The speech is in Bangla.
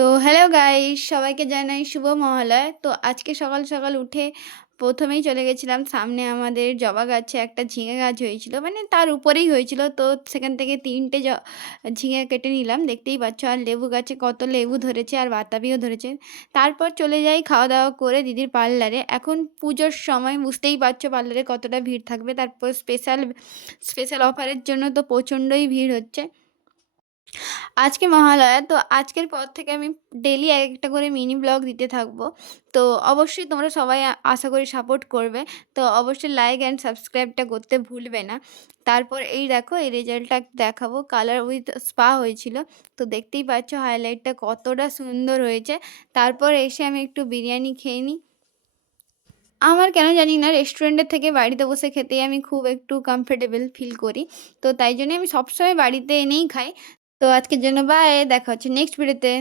তো হ্যালো গাইস, সবাইকে জানাই শুভ মহালয়া। তো আজকে সকাল সকাল উঠে প্রথমেই চলে গেছিলাম, সামনে আমাদের জবা গাছে একটা ঝিঙে গাছ হয়েছিল, মানে তার উপরেই হয়েছিল। তো সেখান থেকে 3টে ঝিঙে কেটে নিলাম, দেখতেই পাচ্ছ। আর লেবু গাছে কত লেবু ধরেছে আর বাতাবিও ধরেছে। তারপর চলে যাই খাওয়া দাওয়া করে দিদির পার্লারে। এখন পুজোর সময়, বুঝতেই পারছো পার্লারে কতটা ভিড় থাকবে। তারপর স্পেশাল স্পেশাল অফারের জন্য তো প্রচণ্ডই ভিড় হচ্ছে। আজকে মহালয়া, তো আজকের পর থেকে আমি ডেইলি একটা করে মিনি ব্লগ দিতে থাকবো। তো অবশ্যই তোমরা সবাই আশা করি সাপোর্ট করবে। তো অবশ্যই লাইক অ্যান্ড সাবস্ক্রাইবটা করতে ভুলবে না। তারপর এই দেখো, এই রেজাল্টটা দেখাবো। কালার উইথ স্পা হয়েছিল। তো দেখতেই পাচ্ছ হাইলাইটটা কতটা সুন্দর হয়েছে। তারপর এসে আমি একটু বিরিয়ানি খেয়ে নিই। আমার কেন জানি না, রেস্টুরেন্টের থেকে বাড়িতে বসে খেতেই আমি খুব একটু কমফোর্টেবল ফিল করি। তো তাই জন্যে আমি সবসময় বাড়িতে এনেই খাই। তো আজকের জন্য বাই, দেখা হচ্ছে নেক্সট ভিডিওতে।